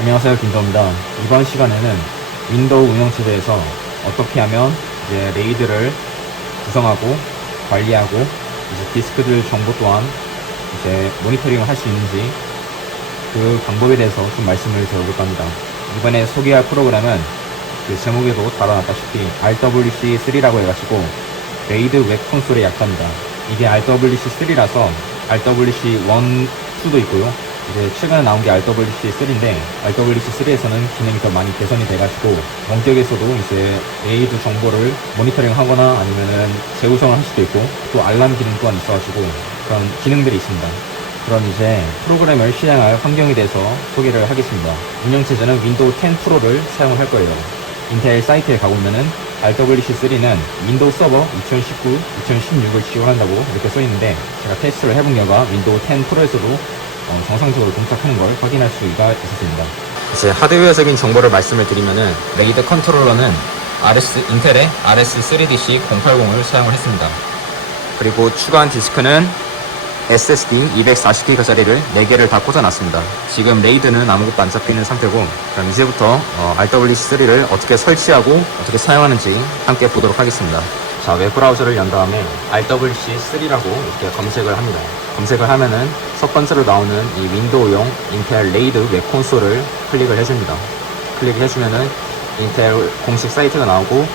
안녕하세요, 김도입니다. 이번 시간에는 윈도우 운영체제에서 어떻게 하면 이제 레이드를 구성하고 관리하고 이제 디스크들 정보 또한 이제 모니터링을 할 수 있는지 그 방법에 대해서 좀 말씀을 드려볼까 합니다. 이번에 소개할 프로그램은 그 제목에도 달아놨다시피 RWC3라고 해가지고 레이드 웹 콘솔의 약자입니다. 이게 RWC3라서 RWC1, 2도 있고요. 이제 최근에 나온 게 RWC3인데 RWC3에서는 기능이 더 많이 개선이 돼가지고 원격에서도 이제 레이드 정보를 모니터링 하거나 아니면은 재구성을 할 수도 있고 또 알람 기능 또한 있어가지고 그런 기능들이 있습니다. 그럼 이제 프로그램을 실행할 환경에 대해서 소개를 하겠습니다. 운영체제는 윈도우 10 프로를 사용을 할 거예요. 인텔 사이트에 가보면은 RWC3는 윈도우 서버 2019, 2016을 지원한다고 이렇게 써있는데 제가 테스트를 해본 결과 윈도우 10 프로에서도 정상적으로 동작하는 걸 확인할 수가 있었습니다. 이제 하드웨어적인 정보를 말씀을 드리면은 레이드 컨트롤러는 인텔의 RS3DC 080을 사용을 했습니다. 그리고 추가한 디스크는 SSD 240GB짜리를 4개를 다 꽂아놨습니다. 지금 레이드는 아무것도 안 잡히는 상태고 그럼 이제부터 RWC3를 어떻게 설치하고 어떻게 사용하는지 함께 보도록 하겠습니다. 자, 웹브라우저를 연 다음에 RWC3라고 이렇게 검색을 합니다. 검색을 하면은 첫 번째로 나오는 이 윈도우용 인텔 레이드 웹 콘솔을 클릭을 해줍니다. 클릭을 해주면은 인텔 공식 사이트가 나오고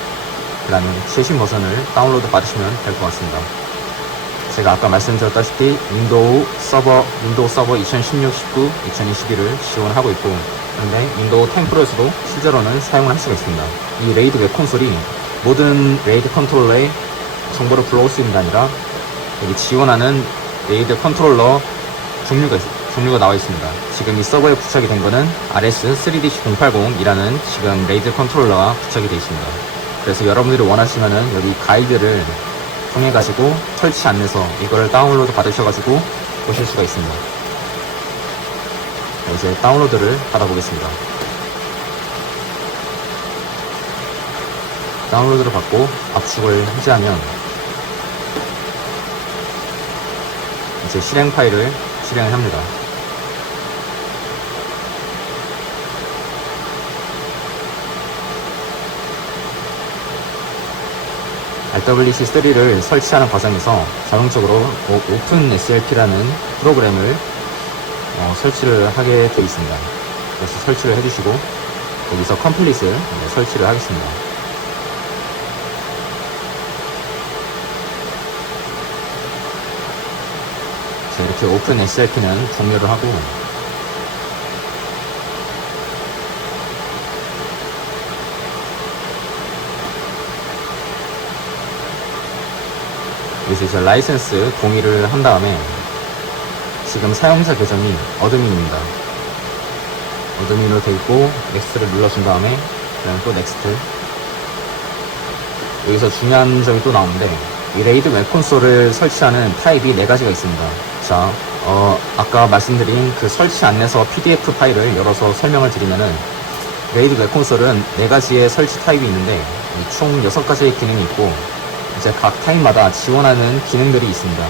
그다음에 최신 버전을 다운로드 받으시면 될 것 같습니다. 제가 아까 말씀드렸다시피 윈도우 서버 2016, 19, 2021을 지원하고 있고 그런데 윈도우 10 프로에서도 실제로는 사용을 할 수가 있습니다. 이 레이드 웹 콘솔이 모든 레이드 컨트롤러의 정보를 불러올 수 있는 게 아니라 여기 지원하는 레이드 컨트롤러 종류가 나와 있습니다. 지금 이 서버에 부착이 된 거는 RS3DC080이라는 지금 레이드 컨트롤러가 부착이 되어 있습니다. 그래서 여러분들이 원하시면은 여기 가이드를 통해 가지고 설치 안내서 이거를 다운로드 받으셔가지고 보실 수가 있습니다. 이제 다운로드를 받아보겠습니다. 다운로드를 받고 압축을 해제하면 이제 실행 파일을 실행을 합니다. RWC3를 설치하는 과정에서 자동적으로 OpenSLP라는 프로그램을 설치를 하게 되어 있습니다. 그래서 설치를 해주시고 여기서 컴플릿을 설치를 하겠습니다. 자, 이렇게 OpenSLP는 종료를 하고 여기서 이제 라이센스 동의를 한 다음에 지금 사용자 계정이 어드민입니다. 어드민으로 되어 있고 넥스트를 눌러준 다음에 그다음 또 넥스트. 여기서 중요한 점이 또 나오는데 이 레이드 웹 콘솔을 설치하는 타입이 4가지가 있습니다. 자, 아까 말씀드린 그 설치 안내서 PDF 파일을 열어서 설명을 드리면은 레이드 웹 콘솔은 4가지의 설치 타입이 있는데 총 6가지의 기능이 있고 이제 각 타입마다 지원하는 기능들이 있습니다.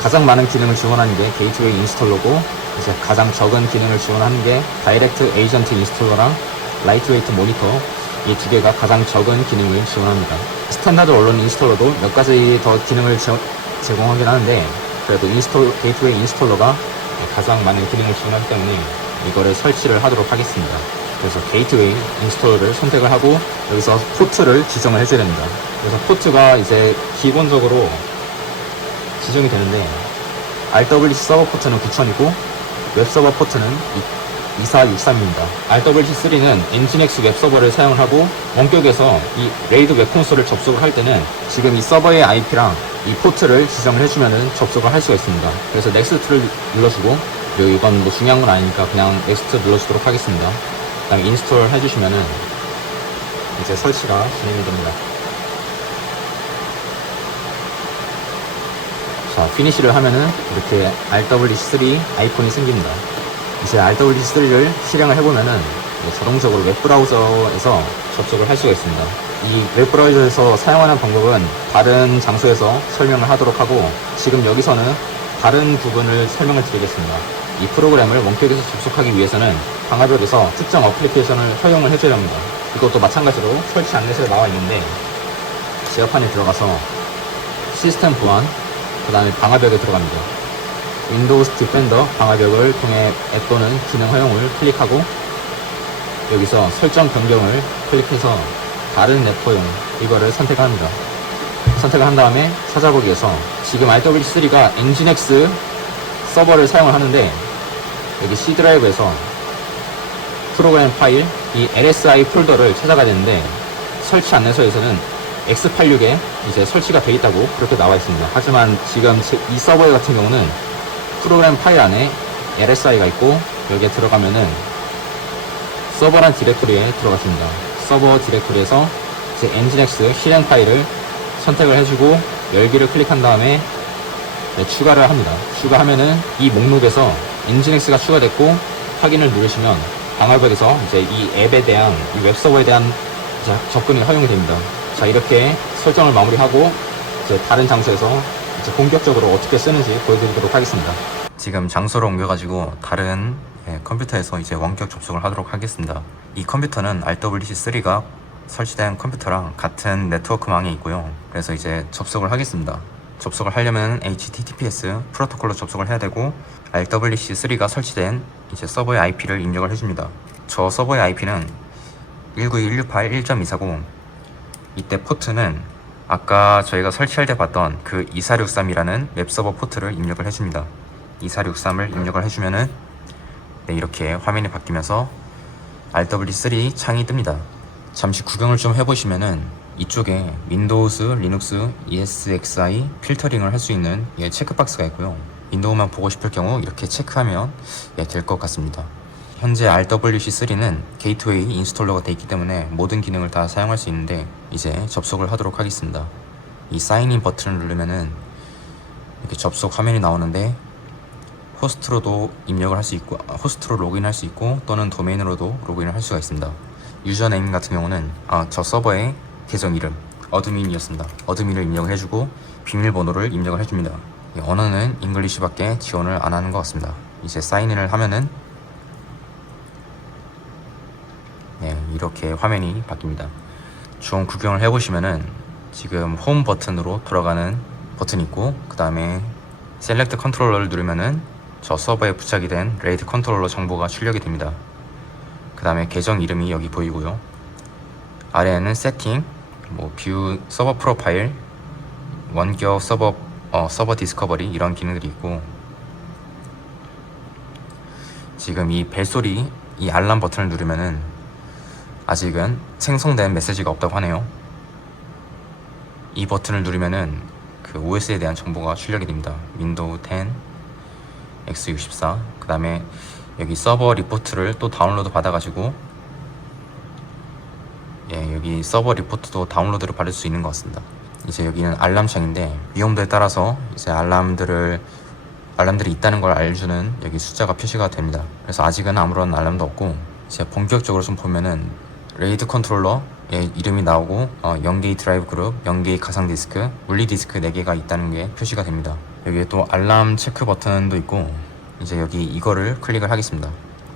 가장 많은 기능을 지원하는 게 게이트웨이 인스톨러고 이제 가장 적은 기능을 지원하는 게 다이렉트 에이전트 인스톨러랑 라이트웨이트 모니터 이 2개가 가장 적은 기능을 지원합니다. 스탠다드 언론 인스톨러도 몇 가지 더 기능을 제공하긴 하는데 그래도 게이트웨이 인스톨러가 가장 많은 기능을 지원하기 때문에 이거를 설치를 하도록 하겠습니다. 그래서 게이트웨이 인스톨러를 선택을 하고 여기서 포트를 지정을 해줘야 됩니다. 그래서 포트가 이제 기본적으로 지정이 되는데 RWC 서버 포트는 9000이고 웹서버 포트는 2463입니다. RWC3는 엔진엑스 웹서버를 사용을 하고 원격에서 이 레이드 웹 콘솔을 접속을 할 때는 지금 이 서버의 IP랑 이 포트를 지정을 해주면은 접속을 할 수가 있습니다. 그래서 넥스트를 눌러주고 그리고 이건 뭐 중요한 건 아니니까 그냥 넥스트 눌러주도록 하겠습니다. 그 다음에 인스톨 해주시면은 이제 설치가 진행이 됩니다. 자, 피니시를 하면은 이렇게 RWC3 아이콘이 생깁니다. 이제 RWC3를 실행을 해보면은 자동적으로 웹브라우저에서 접속을 할 수가 있습니다. 이 웹브라우저에서 사용하는 방법은 다른 장소에서 설명을 하도록 하고 지금 여기서는 다른 부분을 설명을 드리겠습니다. 이 프로그램을 원격에서 접속하기 위해서는 방화벽에서 특정 어플리케이션을 허용을 해줘야 합니다. 이것도 마찬가지로 설치 안내서에 나와 있는데 제어판에 들어가서 시스템 보안, 그 다음에 방화벽에 들어갑니다. 윈도우스 디펜더 방화벽을 통해 앱 또는 기능 허용을 클릭하고 여기서 설정 변경을 클릭해서 다른 앱 허용 이거를 선택합니다. 선택을 한 다음에 찾아보기에서 지금 RW3가 엔진X 서버를 사용을 하는데 여기 C 드라이브에서 프로그램 파일 이 LSI 폴더를 찾아가야 되는데 설치 안내서에서는 X86에 이제 설치가 되어 있다고 그렇게 나와 있습니다. 하지만 지금 이 서버 같은 경우는 프로그램 파일 안에 LSI가 있고 여기에 들어가면은 서버란 디렉토리에 들어갔습니다. 서버 디렉토리에서 이제 엔진X 실행 파일을 선택을 해주고 열기를 클릭한 다음에 추가를 합니다. 추가하면은 이 목록에서 엔진X가 추가됐고 확인을 누르시면 방화벽에서 이제 이 앱에 대한 이 웹서버에 대한 이제 접근이 허용이 됩니다. 자, 이렇게 설정을 마무리하고 이제 다른 장소에서 이제 본격적으로 어떻게 쓰는지 보여드리도록 하겠습니다. 지금 장소를 옮겨가지고 다른 컴퓨터에서 이제 원격 접속을 하도록 하겠습니다. 이 컴퓨터는 RWC3가 설치된 컴퓨터랑 같은 네트워크망에 있고요. 그래서 이제 접속을 하겠습니다. 접속을 하려면 HTTPS 프로토콜로 접속을 해야 되고 RWC3가 설치된 이제 서버의 IP를 입력을 해줍니다. 저 서버의 IP는 192.168.1.240 이때 포트는 아까 저희가 설치할 때 봤던 그 2463이라는 웹서버 포트를 입력을 해줍니다. 2463을 입력을 해주면은 네, 이렇게 화면이 바뀌면서 RW3 창이 뜹니다. 잠시 구경을 좀 해보시면은 이쪽에 윈도우스, 리눅스, ESXi 필터링을 할 수 있는 체크박스가 있고요. 윈도우만 보고 싶을 경우 이렇게 체크하면 될 것 같습니다. 현재 RWC3는 게이트웨이 인스톨러가 되어 있기 때문에 모든 기능을 다 사용할 수 있는데 이제 접속을 하도록 하겠습니다. 이 사인인 버튼을 누르면은 이렇게 접속 화면이 나오는데 호스트로도 입력을 할 수 있고 호스트로 로그인할 수 있고 또는 도메인으로도 로그인을 할 수가 있습니다. 유저네임 같은 경우는 저 서버의 계정 이름 어드민이었습니다. 어드민을 입력을 해주고 비밀번호를 입력을 해줍니다. 언어는 잉글리시밖에 지원을 안 하는 것 같습니다. 이제 사인인을 하면은 이렇게 화면이 바뀝니다. 좀 구경을 해보시면은 지금 홈 버튼으로 돌아가는 버튼이 있고 그 다음에 셀렉트 컨트롤러를 누르면은 저 서버에 부착이 된 레이드 컨트롤러 정보가 출력이 됩니다. 그 다음에 계정 이름이 여기 보이고요. 아래에는 세팅, 뷰 서버 프로파일, 원격 서버 디스커버리 이런 기능들이 있고 지금 이 벨소리 이 알람 버튼을 누르면은 아직은 생성된 메시지가 없다고 하네요. 이 버튼을 누르면은 그 OS에 대한 정보가 출력이 됩니다. 윈도우 10, x64 그 다음에 여기 서버 리포트를 또 다운로드 받아가지고 여기 서버 리포트도 다운로드를 받을 수 있는 것 같습니다. 이제 여기는 알람 창인데 위험도에 따라서 이제 알람들이 있다는 걸 알려주는 여기 숫자가 표시가 됩니다. 그래서 아직은 아무런 알람도 없고 이제 본격적으로 좀 보면은 레이드 컨트롤러 이름이 나오고 0개의 드라이브 그룹, 0개의 가상 디스크, 물리 디스크 4개가 있다는 게 표시가 됩니다. 여기에 또 알람 체크 버튼도 있고 이제 여기 이거를 클릭을 하겠습니다.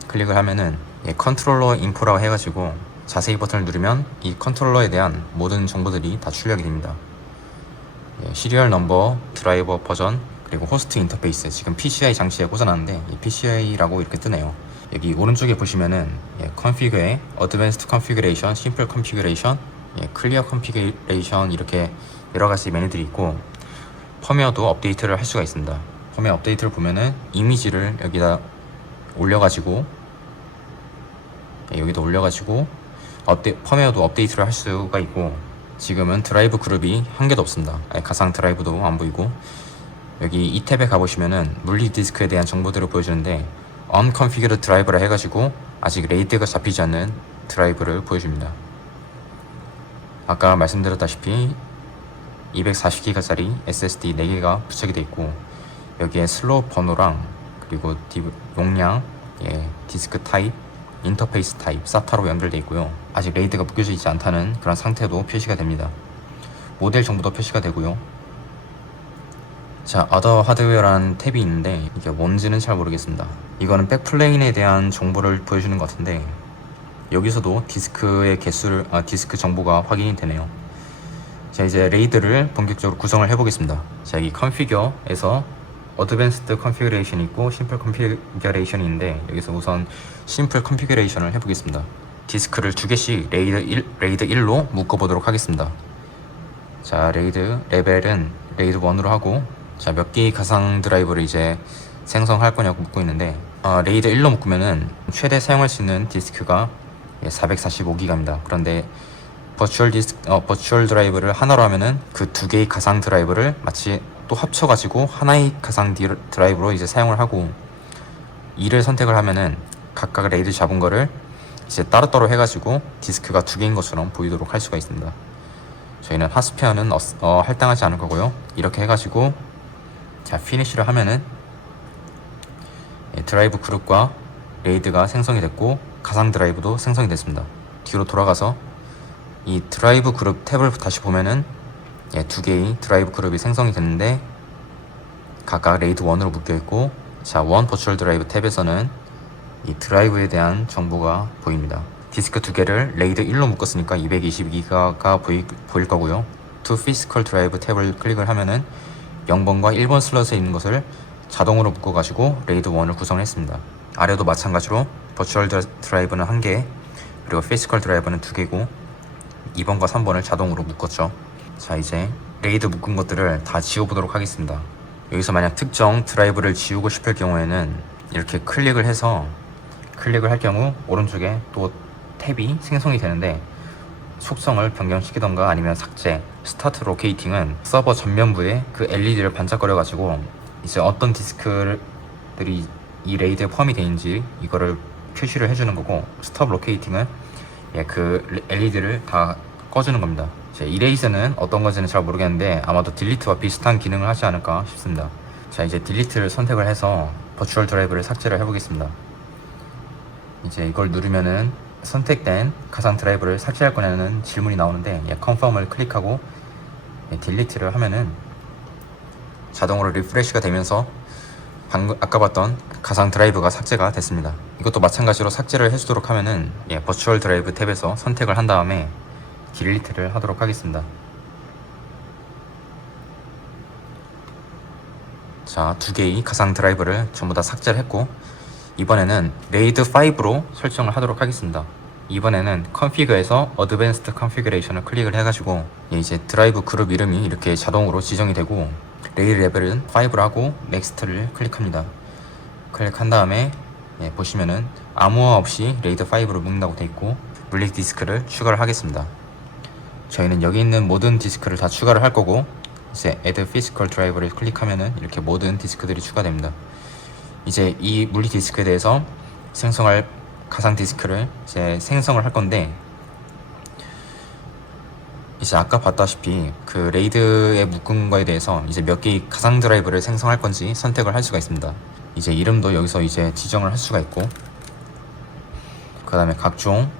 클릭을 하면은 컨트롤러 인포라고 해가지고 자세히 버튼을 누르면 이 컨트롤러에 대한 모든 정보들이 다 출력이 됩니다. 시리얼 넘버, 드라이버 버전, 그리고 호스트 인터페이스 지금 PCI 장치에 꽂아놨는데 이 PCI라고 이렇게 뜨네요. 여기 오른쪽에 보시면은 configure에 advanced configuration, simple configuration, clear configuration 이렇게 여러 가지 메뉴들이 있고 펌웨어도 업데이트를 할 수가 있습니다. 펌웨어 업데이트를 보면은 이미지를 여기다 올려가지고 여기도 올려가지고 펌웨어도 업데이트를 할 수가 있고 지금은 드라이브 그룹이 한 개도 없습니다. 가상 드라이브도 안 보이고 여기 이 탭에 가보시면은 물리 디스크에 대한 정보들을 보여주는데 unconfigured 드라이브라 해가지고 아직 레이드가 잡히지 않는 드라이브를 보여줍니다. 아까 말씀드렸다시피 240기가짜리 SSD 4개가 부착이 되어 있고 여기에 슬롯 번호랑 그리고 용량, 디스크 타입, 인터페이스 타입, SATA로 연결되어 있고요. 아직 레이드가 묶여져 있지 않다는 그런 상태도 표시가 됩니다. 모델 정보도 표시가 되고요. 자, other hardware라는 탭이 있는데 이게 뭔지는 잘 모르겠습니다. 이거는 백플레인에 대한 정보를 보여주는 것 같은데 여기서도 디스크의 개수를 디스크 정보가 확인이 되네요. 자, 이제 레이드를 본격적으로 구성을 해보겠습니다. 자, 여기 configure에서 어드밴스드 컨피그레이션이 있고 심플 컨피그레이션이 있는데 여기서 우선 심플 컨피그레이션을 해보겠습니다. 디스크를 두 개씩 레이드 1로 묶어보도록 하겠습니다. 자, 레이드 레벨은 레이드 1으로 하고, 자, 몇 개의 가상 드라이브를 이제 생성할 거냐고 묻고 있는데, 레이드 1로 묶으면은 최대 사용할 수 있는 디스크가 445기가입니다. 그런데 버추얼 드라이브를 하나로 하면은 그 두 개의 가상 드라이브를 마치 또 합쳐가지고 하나의 가상 드라이브로 이제 사용을 하고, 이를 선택을 하면은 각각 레이드 잡은 거를 이제 따로따로 해가지고 디스크가 두 개인 것처럼 보이도록 할 수가 있습니다. 저희는 핫스페어는 할당하지 않을 거고요. 이렇게 해가지고 자, 피니쉬를 하면은 드라이브 그룹과 레이드가 생성이 됐고 가상 드라이브도 생성이 됐습니다. 뒤로 돌아가서 이 드라이브 그룹 탭을 다시 보면은 두 개의 드라이브 그룹이 생성이 됐는데 각각 레이드 1으로 묶여 있고, 자, 원 버추얼 드라이브 탭에서는 이 드라이브에 대한 정보가 보입니다. 디스크 두 개를 레이드 1로 묶었으니까 222기가가 보일 거고요. To Physical Drive 탭을 클릭을 하면은 0번과 1번 슬롯에 있는 것을 자동으로 묶어가지고 레이드 1을 구성했습니다. 아래도 마찬가지로 버추얼 드라이브는 1개, 그리고 피지컬 드라이브는 2개고 2번과 3번을 자동으로 묶었죠. 자, 이제 레이드 묶은 것들을 다 지워보도록 하겠습니다. 여기서 만약 특정 드라이브를 지우고 싶을 경우에는 이렇게 클릭을 할 경우 오른쪽에 또 탭이 생성이 되는데, 속성을 변경시키던가 아니면 삭제, 스타트 로케이팅은 서버 전면부에 그 LED를 반짝거려 가지고 이제 어떤 디스크들이 이 레이드에 포함이 되는지 이거를 표시를 해주는 거고, 스톱 로케이팅은 그 LED를 다 꺼주는 겁니다. 이레이저는 어떤 건지는 잘 모르겠는데 아마도 딜리트와 비슷한 기능을 하지 않을까 싶습니다. 자, 이제 딜리트를 선택을 해서 버추얼 드라이브를 삭제를 해보겠습니다. 이제 이걸 누르면은 선택된 가상 드라이브를 삭제할 거냐는 질문이 나오는데, 컨펌을 클릭하고 딜리트를 하면은 자동으로 리프레시가 되면서 아까 봤던 가상 드라이브가 삭제가 됐습니다. 이것도 마찬가지로 삭제를 해주도록 하면은 버추얼 드라이브 탭에서 선택을 한 다음에 딜리트를 하도록 하겠습니다. 자, 두 개의 가상 드라이브를 전부 다 삭제를 했고, 이번에는 레이드 5로 설정을 하도록 하겠습니다. 이번에는 configure에서 advanced configuration을 클릭을 해가지고 이제 드라이브 그룹 이름이 이렇게 자동으로 지정이 되고, 레이드 레벨은 5로 하고 next를 클릭합니다. 클릭한 다음에 보시면은 암호화 없이 레이드 5로 묶는다고 되어 있고, 물리 디스크를 추가를 하겠습니다. 저희는 여기 있는 모든 디스크를 다 추가를 할 거고, 이제 add physical drive를 클릭하면은 이렇게 모든 디스크들이 추가됩니다. 이제 이 물리 디스크에 대해서 생성할 가상 디스크를 이제 생성을 할 건데, 이제 아까 봤다시피 그 레이드에 묶은 거에 대해서 이제 몇 개의 가상 드라이브를 생성할 건지 선택을 할 수가 있습니다. 이제 이름도 여기서 이제 지정을 할 수가 있고, 그 다음에 각종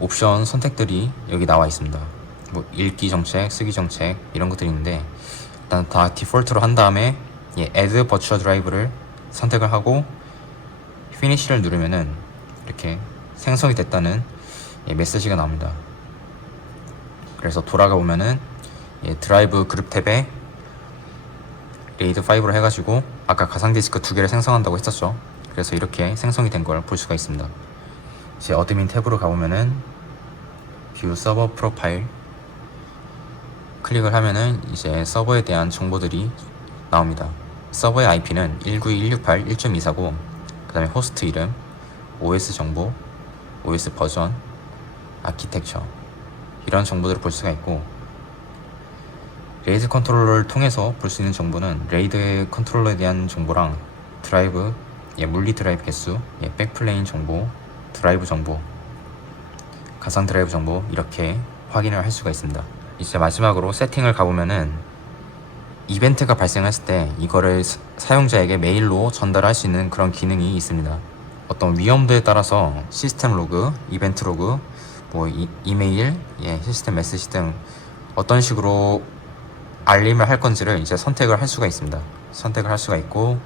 옵션 선택들이 여기 나와 있습니다. 뭐 읽기 정책, 쓰기 정책 이런 것들이 있는데, 일단 다 디폴트로 한 다음에 add virtual drive를 선택을 하고 finish를 누르면은 이렇게 생성이 됐다는 메시지가 나옵니다. 그래서 돌아가 보면은 드라이브 그룹 탭에 레이드 5로 해가지고 아까 가상 디스크 두 개를 생성한다고 했었죠. 그래서 이렇게 생성이 된 걸 볼 수가 있습니다. 이제 어드민 탭으로 가보면은 뷰 서버 프로파일 클릭을 하면은 이제 서버에 대한 정보들이 나옵니다. 서버의 IP는 192.168.1.24고, 그 다음에 호스트 이름, OS 정보, OS 버전, 아키텍처 이런 정보들을 볼 수가 있고, 레이드 컨트롤러를 통해서 볼 수 있는 정보는 레이드 컨트롤러에 대한 정보랑 드라이브, 물리 드라이브 개수, 백플레인 정보, 드라이브 정보, 가상 드라이브 정보 이렇게 확인을 할 수가 있습니다. 이제 마지막으로 세팅을 가보면은 이벤트가 발생했을 때 이거를 사용자에게 메일로 전달할 수 있는 그런 기능이 있습니다. 어떤 위험도에 따라서 시스템 로그, 이벤트 로그, 뭐 이메일, 시스템 메시지 등 어떤 식으로 알림을 할 건지를 이제 선택을 할 수가 있습니다. 선택을 할 수가 있고,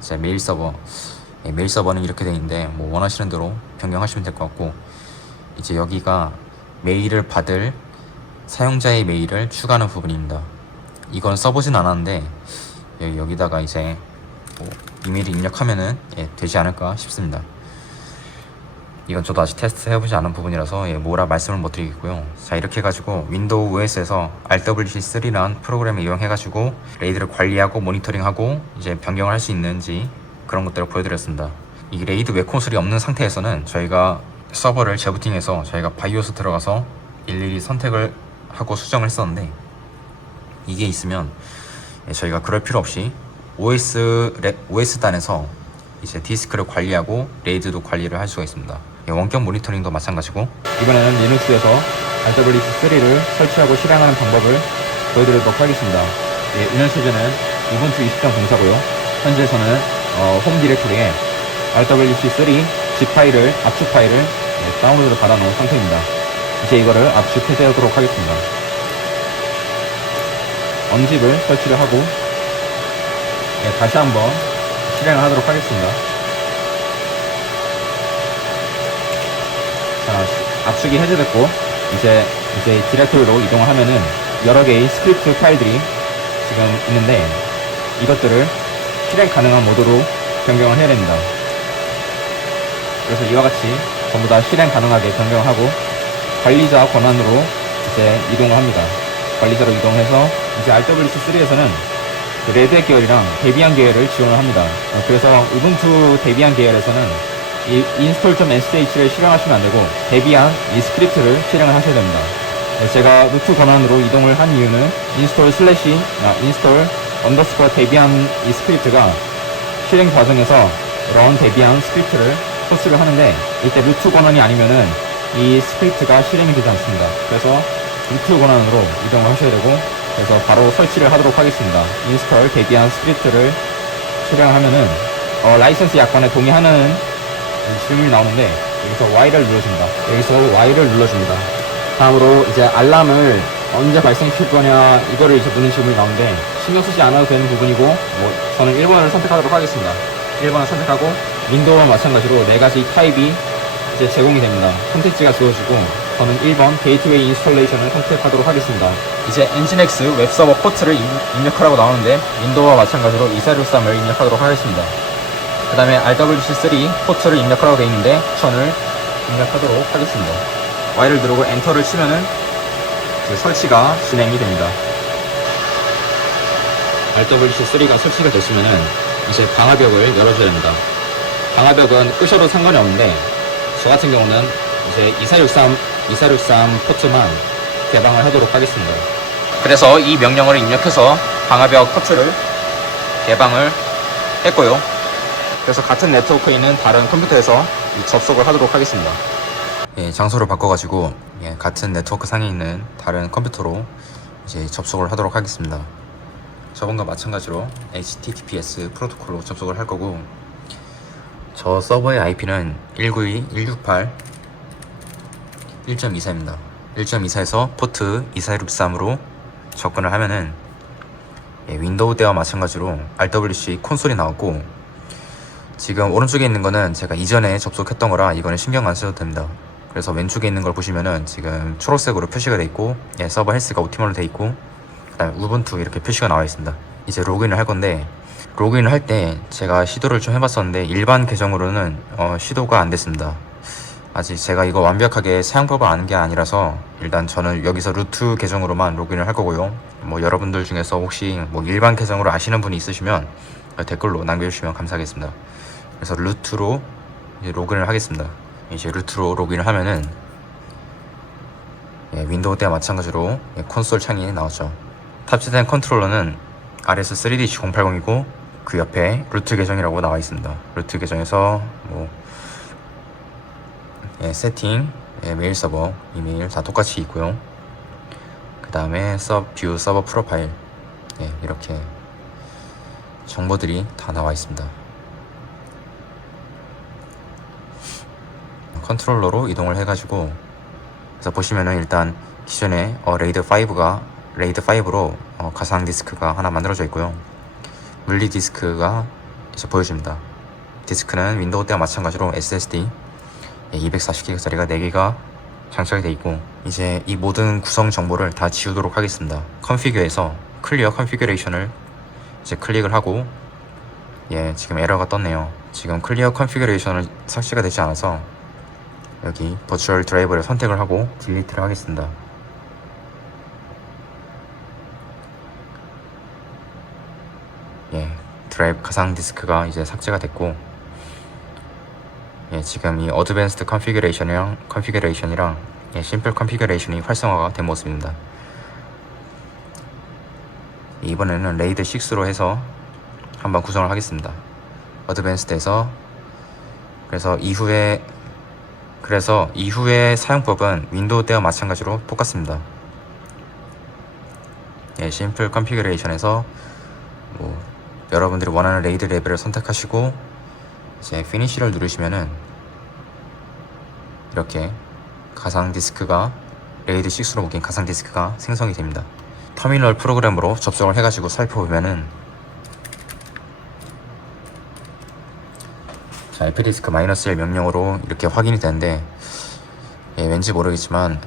이제 메일 서버, 메일 서버는 이렇게 되어 있는데 뭐 원하시는 대로 변경하시면 될 것 같고, 이제 여기가 메일을 받을 사용자의 메일을 추가하는 부분입니다. 이건 써보진 않았는데 여기다가 이제 뭐 이메일을 입력하면은 되지 않을까 싶습니다. 이건 저도 아직 테스트 해보지 않은 부분이라서 뭐라 말씀을 못 드리겠고요. 자, 이렇게 해가지고 윈도우 OS에서 RWC3라는 프로그램을 이용해가지고 레이드를 관리하고 모니터링하고 이제 변경을 할 수 있는지 그런 것들을 보여드렸습니다. 이 레이드 웹 콘솔이 없는 상태에서는 저희가 서버를 재부팅해서 저희가 바이오스 들어가서 일일이 선택을 하고 수정을 했었는데, 이게 있으면 저희가 그럴 필요 없이 OS단에서 이제 디스크를 관리하고 레이드도 관리를 할 수가 있습니다. 원격 모니터링도 마찬가지고, 이번에는 리눅스에서 RWC3를 설치하고 실행하는 방법을 보여드리도록 하겠습니다. 운영체제는 우분투 20.04고요. 현재 저는 홈 디렉토리에 RWC3 zip 파일을, 압축 파일을 다운로드를 받아 놓은 상태입니다. 이제 이거를 압축 해제하도록 하겠습니다. 언집을 설치를 하고 다시 한번 실행을 하도록 하겠습니다. 자, 압축이 해제됐고 이제 디렉토리로 이동을 하면은 여러 개의 스크립트 파일들이 지금 있는데, 이것들을 실행 가능한 모드로 변경을 해야 됩니다. 그래서 이와 같이 전부 다 실행 가능하게 변경하고 관리자 권한으로 이제 이동을 합니다. 관리자로 이동해서 이제 RWC3에서는 레드햇 계열이랑 데비안 계열을 지원을 합니다. 그래서 우분투 데비안 계열에서는 이 install.sh를 실행하시면 안되고 데비안 이 스크립트를 실행을 하셔야 됩니다. 제가 루트 권한으로 이동을 한 이유는 install debian 이 스크립트가 실행 과정에서 run debian 스크립트를 소스를 하는데, 이때 루트 권한이 아니면은 이 스크립트가 실행이 되지 않습니다. 그래서 루트 권한으로 이동을 하셔야 되고, 그래서 바로 설치를 하도록 하겠습니다. install debian 스크립트를 실행하면은 라이선스 약관에 동의하는 질문이 나오는데, 여기서 Y를 눌러줍니다. 여기서 Y를 눌러줍니다. 다음으로 이제 알람을 언제 발생시킬 거냐, 이거를 이제 묻는 질문이 나오는데 신경 쓰지 않아도 되는 부분이고, 저는 1번을 선택하도록 하겠습니다. 1번을 선택하고 윈도우와 마찬가지로 4가지 타입이 이제 제공이 됩니다. 선택지가 주어지고 저는 1번 게이트웨이 인스톨레이션을 선택하도록 하겠습니다. 이제 엔진엑스 웹서버 포트를 입력하라고 나오는데 윈도우와 마찬가지로 2463을 입력하도록 하겠습니다. 그 다음에 RWC3 포트를 입력하라고 되어 있는데 1000을 입력하도록 하겠습니다. Y를 누르고 엔터를 치면은 설치가 진행이 됩니다. RWC3가 설치가 됐으면은 이제 방화벽을 열어줘야 됩니다. 방화벽은 끄셔도 상관이 없는데, 저 같은 경우는 이제 2463 포트만 개방을 하도록 하겠습니다. 그래서 이 명령어를 입력해서 방화벽 포트를 개방을 했고요. 그래서 같은 네트워크에 있는 다른 컴퓨터에서 접속을 하도록 하겠습니다. 장소를 바꿔가지고 같은 네트워크 상에 있는 다른 컴퓨터로 이제 접속을 하도록 하겠습니다. 저번과 마찬가지로 HTTPS 프로토콜로 접속을 할 거고, 저 서버의 IP는 192.168.1.24입니다. 1.24에서 포트 2463으로 접근을 하면은 윈도우 때와 마찬가지로 RWC 콘솔이 나왔고, 지금 오른쪽에 있는 거는 제가 이전에 접속했던 거라 이거는 신경 안 써도 됩니다. 그래서 왼쪽에 있는 걸 보시면은 지금 초록색으로 표시가 돼 있고, 서버 헬스가 옵티멀로 돼 있고, 그 다음에 우분투 이렇게 표시가 나와 있습니다. 이제 로그인을 할 건데, 로그인을 할 때 제가 시도를 좀 해봤었는데 일반 계정으로는 시도가 안 됐습니다. 아직 제가 이거 완벽하게 사용법을 아는 게 아니라서 일단 저는 여기서 루트 계정으로만 로그인을 할 거고요. 여러분들 중에서 혹시 일반 계정으로 아시는 분이 있으시면 댓글로 남겨주시면 감사하겠습니다. 그래서 루트로 이제 로그인을 하겠습니다. 이제 루트로 로그인을 하면은 윈도우 때와 마찬가지로 콘솔 창이 나왔죠. 탑재된 컨트롤러는 RS3D080이고 그 옆에 루트 계정이라고 나와 있습니다. 루트 계정에서 세팅, 메일 서버, 이메일 다 똑같이 있고요. 그 다음에 뷰 서버 프로파일, 이렇게 정보들이 다 나와 있습니다. 컨트롤러로 이동을 해가지고, 그래서 보시면은 일단 기존에 레이드 5로 가상 디스크가 하나 만들어져 있고요. 물리 디스크가 이제 보여줍니다. 디스크는 윈도우 때와 마찬가지로 SSD 240GB짜리가 4개가 장착이 되어 있고, 이제 이 모든 구성 정보를 다 지우도록 하겠습니다. 컨피규어에서 클리어 컨피규레이션을 이제 클릭을 하고, 지금 에러가 떴네요. 지금 클리어 컨피규레이션을 삭제가 되지 않아서 여기 버추얼 드라이버를 선택을 하고 딜리트를 하겠습니다. 드라이브 가상 디스크가 이제 삭제가 됐고, 지금 이 어드밴스드 컨피규레이션이랑 심플 컨피규레이션이 활성화가 된 모습입니다. 이번에는 레이드 6로 해서 한번 구성을 하겠습니다. 어드밴스드에서 그래서 이후에 사용법은 윈도우 때와 마찬가지로 똑같습니다. 심플 컨피규레이션에서 여러분들이 원하는 레이드 레벨을 선택하시고 이제 피니쉬를 누르시면은 이렇게 가상 디스크가 레이드 6로 묶인 가상 디스크가 생성이 됩니다. 터미널 프로그램으로 접속을 해가지고 살펴보면은 자, fdisk -1 명령으로 이렇게 확인이 되는데, 왠지 모르겠지만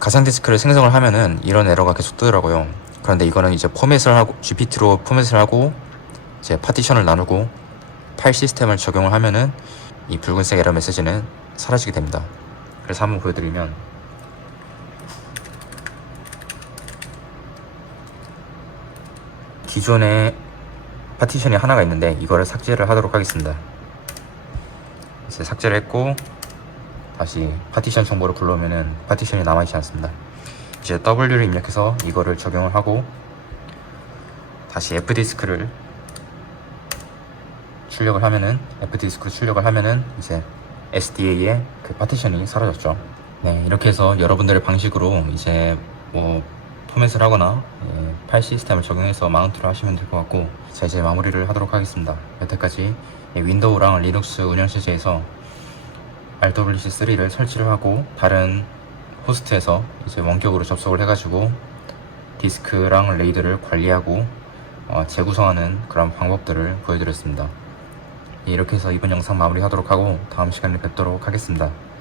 가상 디스크를 생성을 하면은 이런 에러가 계속 뜨더라고요. 그런데 이거는 이제 GPT로 포맷을 하고 이제 파티션을 나누고 파일 시스템을 적용을 하면은 이 붉은색 에러 메시지는 사라지게 됩니다. 그래서 한번 보여드리면, 기존에 파티션이 하나가 있는데 이거를 삭제를 하도록 하겠습니다. 이제 삭제를 했고 다시 파티션 정보를 불러오면은 파티션이 남아있지 않습니다. 이제 W를 입력해서 이거를 적용을 하고 다시 fdisk를 출력을 하면은 이제 SDA의 그 파티션이 사라졌죠. 이렇게 해서 여러분들의 방식으로 이제 포맷을 하거나 파일 시스템을 적용해서 마운트를 하시면 될 것 같고, 자, 이제 마무리를 하도록 하겠습니다. 여태까지 윈도우랑 리눅스 운영체제에서 RWC3를 설치를 하고 다른 호스트에서 이제 원격으로 접속을 해가지고 디스크랑 레이드를 관리하고 재구성하는 그런 방법들을 보여드렸습니다. 이렇게 해서 이번 영상 마무리하도록 하고 다음 시간에 뵙도록 하겠습니다.